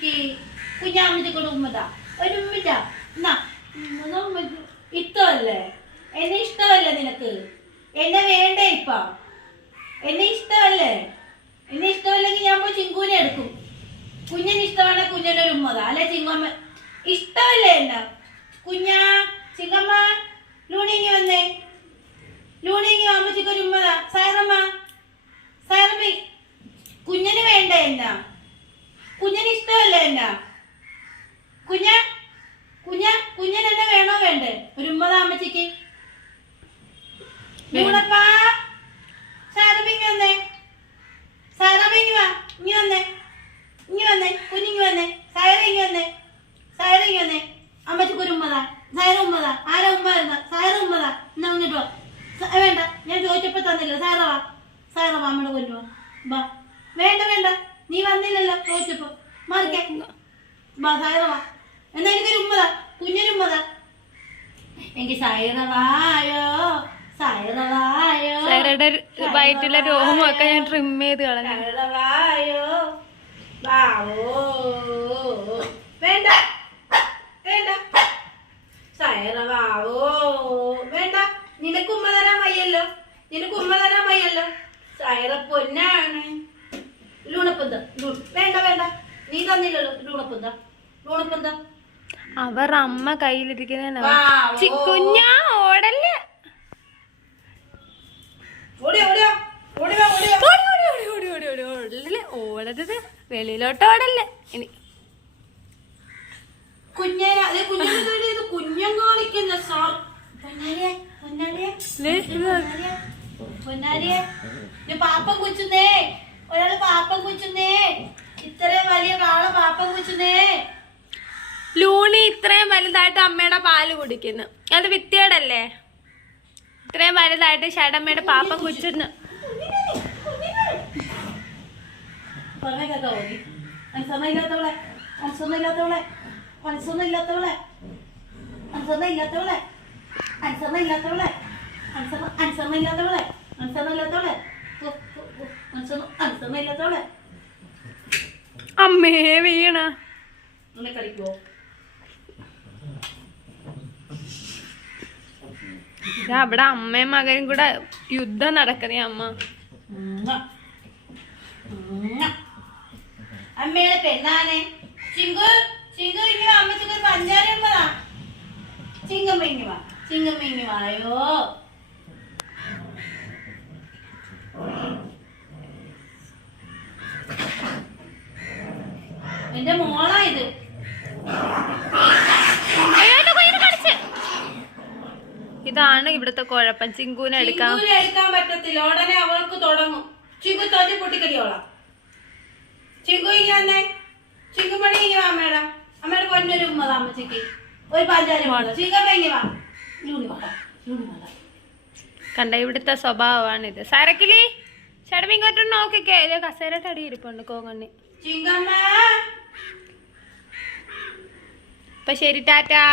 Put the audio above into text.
അമ്മച്ചിക്ക് കുഞ്ഞാമ്മച്ചിക്കൂടെ ഉമ്മതാ ഒരു ഉമ്മില്ല എന്നാ ഇഷ്ടമല്ലേ എന്നെ ഇഷ്ടമല്ലേ നിനക്ക് എന്നെ വേണ്ടേ ഇപ്പ എന്നെ ഇഷ്ടമല്ലേ എന്നെ ഇഷ്ടമല്ലെങ്കിൽ ഞാൻ പോയി ചിങ്കൂനെ എടുക്കും കുഞ്ഞിന് ഇഷ്ടമാണ് കുഞ്ഞിനൊരു ഉമ്മതാ അല്ലെ ചിങ്ങമ്മ ഇഷ്ടമല്ലേ എന്നാ കുഞ്ഞാ ചിങ്ങമ്മ ലൂണിങ്ങി വന്നേ ലൂണിങ്ങി അമ്മച്ചിക്ക് ഒരു ഉമ്മതാ സൈറമ്മ സൈറമ്മ കുഞ്ഞിന് വേണ്ട എന്നാ കുഞ്ഞിന് ഇഷ്ടമല്ലേ എന്നാ കുഞ്ഞിന് എന്നെ വേണോ വേണ്ടേ ഒരു ഉമ്മതാ അമ്മച്ചിക്ക് ലൂണപ്പാ സൈറമ്മ വന്നേ സൈറമ്മ ഇങ്ങി വന്നേ കുഞ്ഞിങ്ങി വന്നേ സൈറ വന്നേ അമ്മച്ചിക്ക് ഒരു ഉമ്മതാ സൈറ ഉമ്മതാ ആരാ ഉമ്മ സൈറ ഉമ്മതാ എന്നാ വന്നിട്ടോ വേണ്ട ഞാൻ ചോദിച്ചപ്പോ തന്നില്ല സൈറ വാ അമ്മയുടെ കൊല്ലുവാ ബാ വേണ്ട നീ വന്നില്ലല്ലോ ചോദിച്ചപ്പോ മാറിക്കേ ബാ സൈറ വാ എന്നാ എനിക്കൊരു ഉമ്മതാ കുഞ്ഞൊരു ഉമ്മതാ എനിക്ക് സൈറ വായോ സൈറയുടെ വയറ്റിലെ രോമൊക്കെ ഞാൻ ട്രിം ചെയ്ത് കളഞ്ഞു സൈറ വായോ വാവോ വേണ്ട സൈറ വാവോ വേണ്ട നിനക്ക് ഉമ്മ തരാൻ വയ്യല്ലോ സൈറ പൊന്നാണ് ലൂണപ്പന്ത വേണ്ട നീ തന്നില്ലല്ലോ ലൂണപ്പന്ത അവർ അമ്മ കയ്യിലിരിക്കുന്ന കുഞ്ഞാ ഓടല്ലേ ഓടരുത് വെളിയിലോട്ട് ഓടല്ലേ ഇനി കുഞ്ഞൻ കാണിക്കുന്ന പാപ്പം കുച്ചുന്നേ ഒരാള് പാപ്പം കുച്ചുന്നേ ഇത്രയും വലിയ കാള പാപ്പം കുച്ചുന്നേ ലൂണി ഇത്രയും വലുതായിട്ട് അമ്മയുടെ പാല് കുടിക്കുന്നു അത് വിത്തിയോടല്ലേ ഇത്രയും വലുതായിട്ട് ഷടമ്മയുടെ പാപ്പം കുച്ചുന്നു അമ്മേ വീണ കളിക്കോ അവിടെ അമ്മയും മകനും കൂടെ യുദ്ധം നടക്കണേ അമ്മ അമ്മയുടെ പെണ്ണാനെ ചിങ്കു ഇങ്ങ അമ്മച്ചിക്ക് ഒരു പഞ്ചാര ഉമ്മതാ ചിങ്ങമ്മ ഇങ്ങ വായോ എന്റെ മോളാ ഇത് ഇതാണ് ഇവിടുത്തെ കുഴപ്പം ചിങ്കൂനെ എടുക്കാൻ പറ്റത്തില്ല ഉടനെ അവൾക്ക് തുടങ്ങും ചിങ്കു തോറ്റി പൊട്ടിക്കരിയോളാം ചിങ്കു ഇങ്ങ വന്നേ ചിങ്കുമണി ഇങ്ങ വാ അമ്മയുടെ പൊന്നൊരു ഉമ്മതാ അമ്മച്ചിക്ക് ഒരു പഞ്ചാര ചിങ്കമ്മ ഇങ്ങ വാ ലൂണി വാടാ കണ്ട ഇവിടുത്തെ സ്വഭാവമാണിത് സരക്കിലി ചടമ ഇങ്ങോട്ട് നോക്കിക്കേ ഇത് കസേരട്ട് അടി ഇരിപ്പുണ്ട് കോങ്ങണ്ണി ചിങ്കമ്മ അപ്പൊ ശരി ടാറ്റാ.